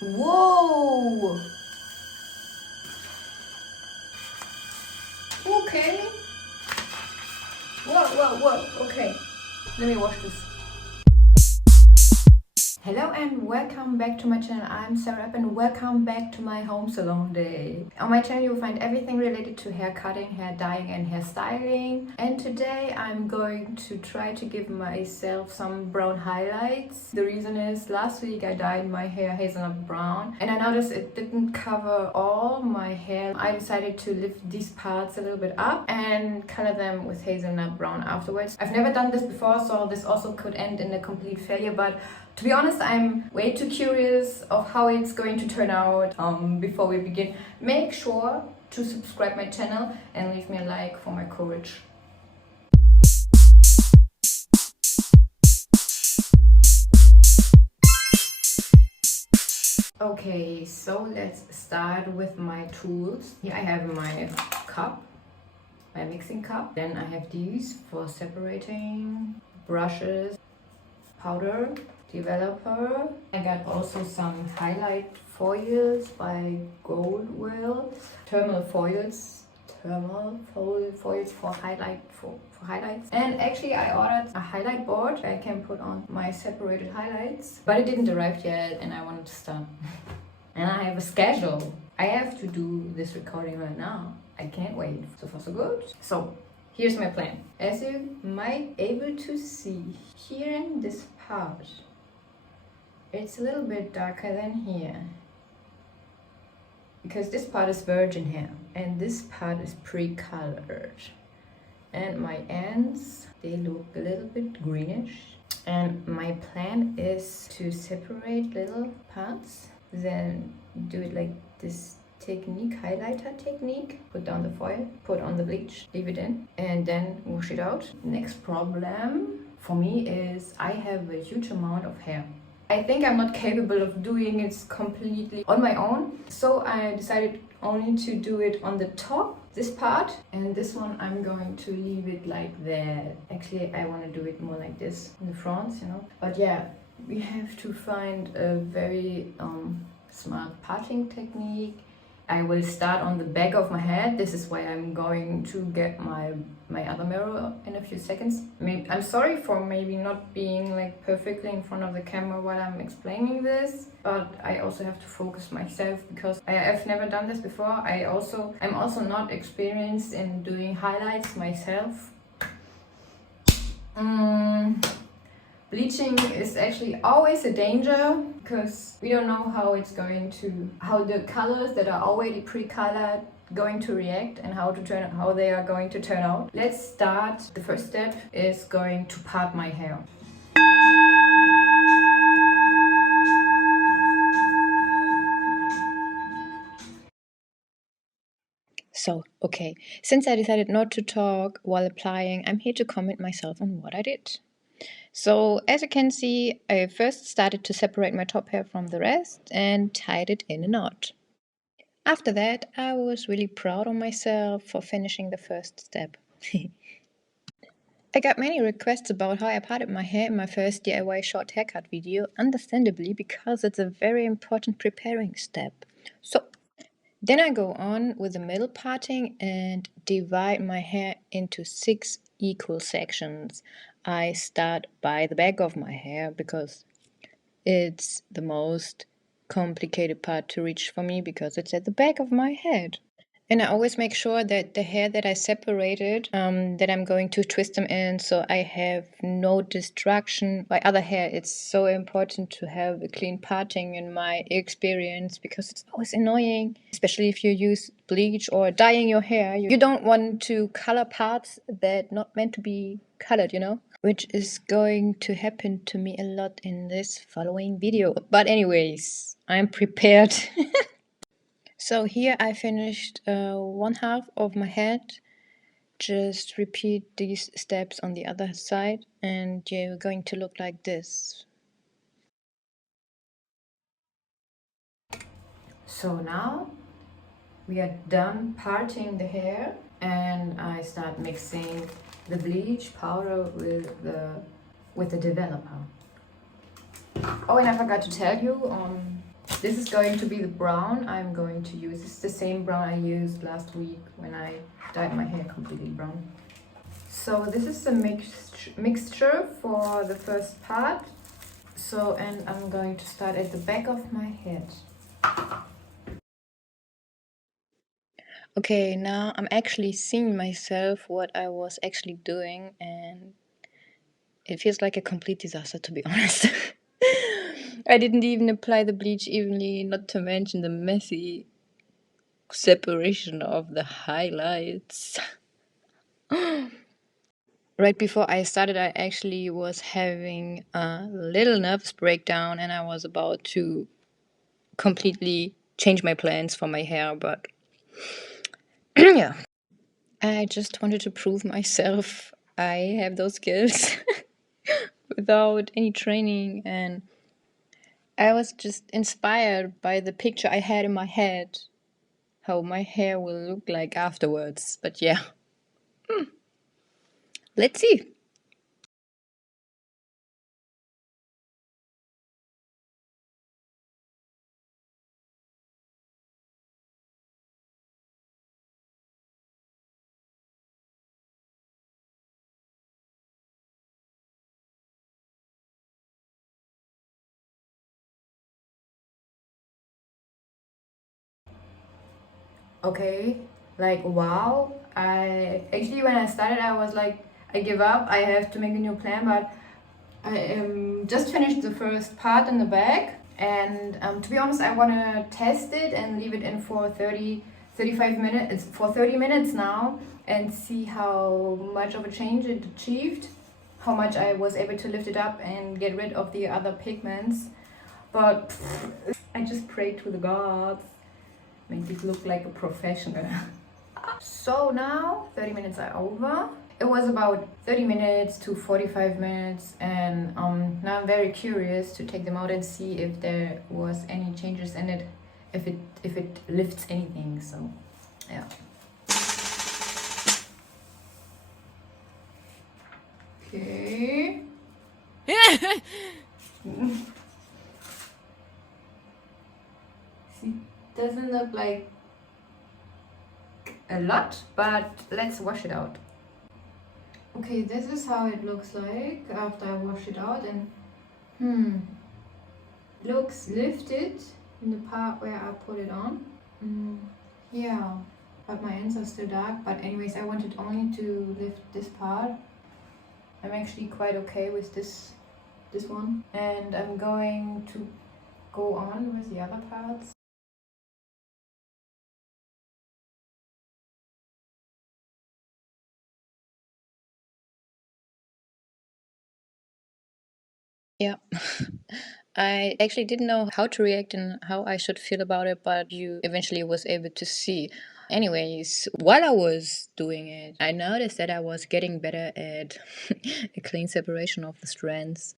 Whoa! Okay. Whoa. Okay. Let me wash this. Hello and welcome back to my channel. I'm Sarah and welcome back to my home salon day. On my channel you'll find everything related to hair cutting, hair dyeing and hair styling. And today I'm going to try to give myself some brown highlights. The reason is last week I dyed my hair hazelnut brown and I noticed it didn't cover all my hair. I decided to lift these parts a little bit up and color them with hazelnut brown afterwards. I've never done this before, so this also could end in a complete failure, but to be honest, I'm way too curious of how it's going to turn out. Before we begin, make sure to subscribe my channel and leave me a like for my courage. Okay, so let's start with my tools. Here I have my cup, my mixing cup. Then I have these for separating, brushes, powder, developer. I got also some highlight foils by Goldwell, thermal foils for highlights. And actually I ordered a highlight board I can put on my separated highlights, but it didn't arrive yet and I wanted to start. And I have a schedule. I have to do this recording right now. I can't wait. So far so good. So here's my plan. As you might able to see here in this part, it's a little bit darker than here because this part is virgin hair and this part is pre-colored, and my ends, they look a little bit greenish. And my plan is to separate little parts, then do it like this technique, highlighter technique. Put down the foil, put on the bleach, leave it in, and then wash it out. Next problem for me is I have a huge amount of hair. I think I'm not capable of doing it completely on my own, so I decided only to do it on the top, this part, and this one I'm going to leave it like that. Actually I want to do it more like this in the front, you know. But yeah, we have to find a very smart parting technique. I will start on the back of my head. This is why I'm going to get my other mirror in a few seconds. I'm sorry for maybe not being like perfectly in front of the camera while I'm explaining this, but I also have to focus myself because I've never done this before. I'm also not experienced in doing highlights myself. Bleaching is actually always a danger because we don't know how the colors that are already pre-colored going to react and how they are going to turn out. Let's start. The first step is going to part my hair. So, okay, since I decided not to talk while applying, I'm here to comment myself on what I did. So, as you can see, I first started to separate my top hair from the rest and tied it in a knot. After that, I was really proud of myself for finishing the first step. I got many requests about how I parted my hair in my first DIY short haircut video, understandably, because it's a very important preparing step. So, then I go on with the middle parting and divide my hair into 6 equal sections. I start by the back of my hair because it's the most complicated part to reach for me because it's at the back of my head. And I always make sure that the hair that I separated, that I'm going to twist them in so I have no distraction by other hair. It's so important to have a clean parting in my experience because it's always annoying, especially if you use bleach or dyeing your hair. You don't want to color parts that not meant to be colored, you know? Which is going to happen to me a lot in this following video. But anyways, I'm prepared. So here I finished one half of my head. Just repeat these steps on the other side and you're going to look like this. So now we are done parting the hair and I start mixing the bleach powder with the developer. Oh, and I forgot to tell you, This is going to be the brown I'm going to use. It's the same brown I used last week when I dyed my hair completely brown. So this is the mixture for the first part. So, and I'm going to start at the back of my head. Okay, now I'm actually seeing myself what I was actually doing, and it feels like a complete disaster, to be honest. I didn't even apply the bleach evenly, not to mention the messy separation of the highlights. Right before I started, I actually was having a little nervous breakdown and I was about to completely change my plans for my hair, but yeah. I just wanted to prove myself I have those skills without any training, and I was just inspired by the picture I had in my head, how my hair will look like afterwards. But yeah, let's see. Okay, like wow. I actually, when I started, I was like, I give up, I have to make a new plan, but I just finished the first part in the back, and to be honest, I want to test it and leave it in for 35 minutes. It's for 30 minutes now, and see how much of a change it achieved, how much I was able to lift it up and get rid of the other pigments. But I just pray to the gods, make it look like a professional. So now 30 minutes are over. It was about 30 minutes to 45 minutes, and now I'm very curious to take them out and see if there was any changes in it, if it lifts anything. So yeah. Okay. See, doesn't look like a lot, but let's wash it out. Okay, this is how it looks like after I wash it out, and looks lifted in the part where I put it on. Yeah, but my ends are still dark. But anyways, I wanted only to lift this part. I'm actually quite okay with this one, and I'm going to go on with the other parts. Yeah. I actually didn't know how to react and how I should feel about it, but you eventually was able to see. Anyways, while I was doing it, I noticed that I was getting better at a clean separation of the strands.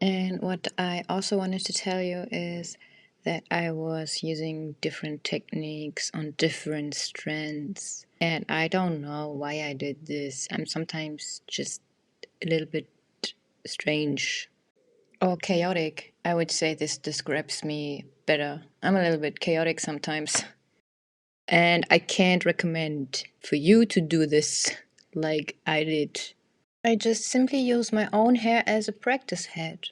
And what I also wanted to tell you is that I was using different techniques on different strands. And I don't know why I did this. I'm sometimes just a little bit strange or chaotic. I would say this describes me better. I'm a little bit chaotic sometimes. And I can't recommend for you to do this like I did. I just simply use my own hair as a practice head.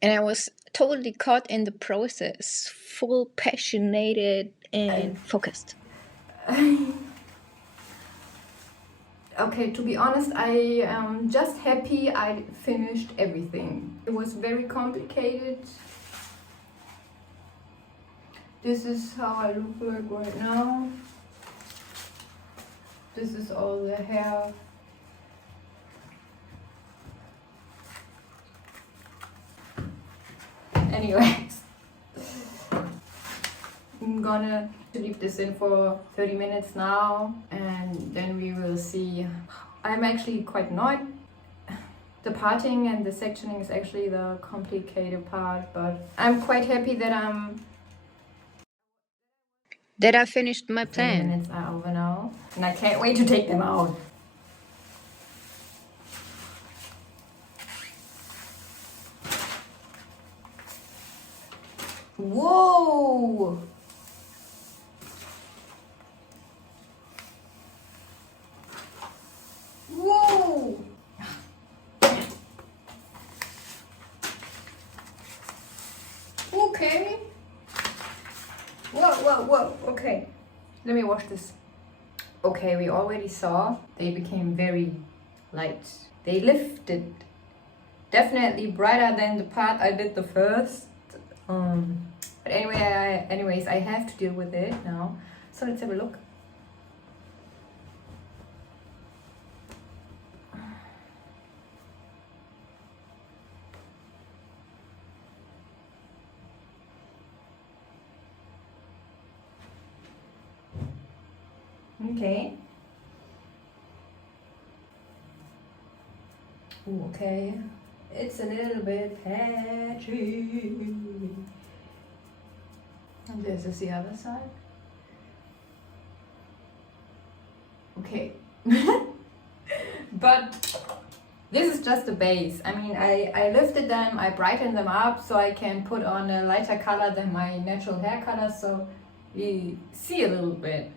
And I was totally caught in the process, full passionated and focused. Okay, to be honest, I am just happy I finished everything. It was very complicated. This is how I look like right now. This is all the hair. Anyways, I'm gonna leave this in for 30 minutes now, and then we will see. I'm actually quite annoyed. The parting and the sectioning is actually the complicated part, but I'm quite happy that I finished my 30 plan. minutes are over now, and I can't wait to take them out. Whoa! Whoa! Okay. Whoa. Okay. Let me wash this. Okay, we already saw they became very light. They lifted. Definitely brighter than the part I did the first. But anyway, anyways, I have to deal with it now. So let's have a look. Okay. Ooh, okay. It's a little bit patchy. And this is the other side. Okay. But this is just the base. I mean, I lifted them, I brightened them up so I can put on a lighter color than my natural hair color, so you see a little bit.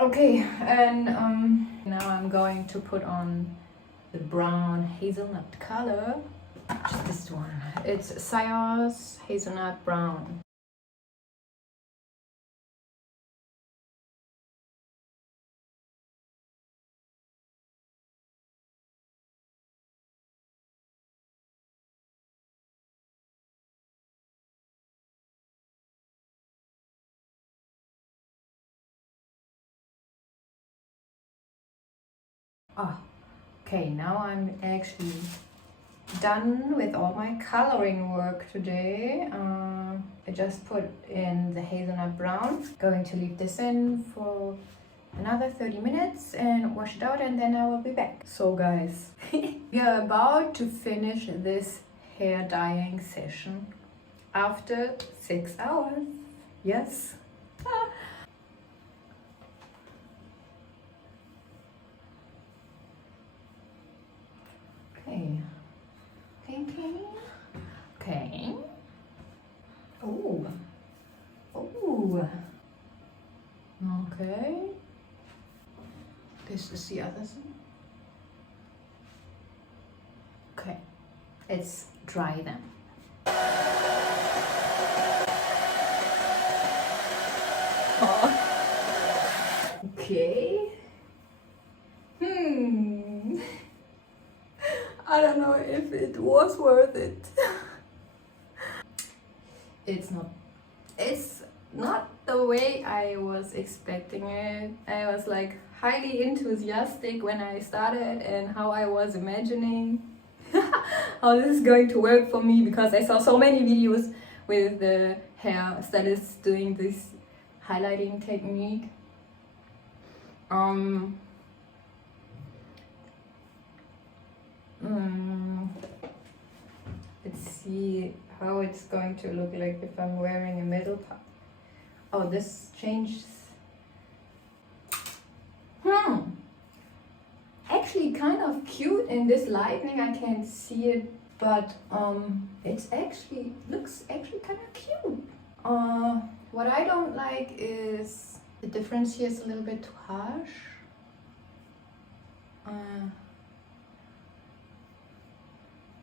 Okay, and now I'm going to put on the brown hazelnut color. Just this one. It's Syoss hazelnut brown. Ah, okay, now I'm actually done with all my coloring work today. I just put in the hazelnut brown. Going to leave this in for another 30 minutes and wash it out, and then I will be back. So guys, we are about to finish this hair dyeing session after 6 hours. Yes. Okay. Okay. Oh. Okay. This is the other side. Okay. Let's dry them. Okay. I don't know if it was worth it. It's not the way I was expecting it. I was like highly enthusiastic when I started and how I was imagining how this is going to work for me, because I saw so many videos with the hair stylists doing this highlighting technique. Let's see how it's going to look like if I'm wearing a middle part. Oh, this changes. Actually kind of cute in this lighting. I can't see it, but it's actually looks actually kind of cute. What I don't like is the difference here is a little bit too harsh.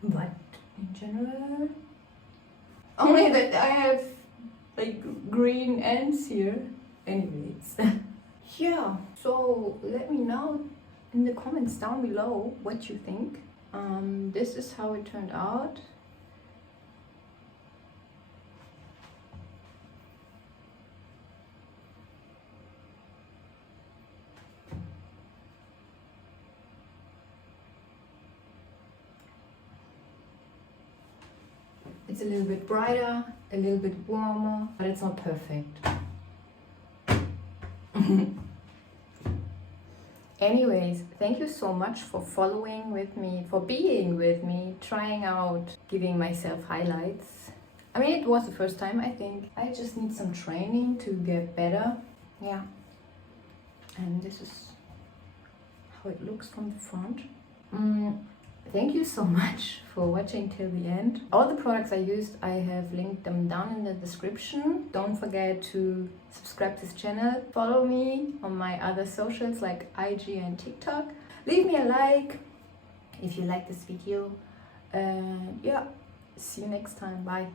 But in general, only that I have like green ends here. Anyways. Yeah, so let me know in the comments down below what you think. This is how it turned out. It's a little bit brighter, a little bit warmer, but it's not perfect. Anyways, thank you so much for following with me, for being with me, trying out, giving myself highlights. I mean, it was the first time, I think. I just need some training to get better. Yeah. And this is how it looks from the front. Thank you so much for watching till the end. All the products I used, I have linked them down in the description. Don't forget to subscribe to this channel. Follow me on my other socials like IG and TikTok. Leave me a like if you like this video. And yeah, see you next time. Bye.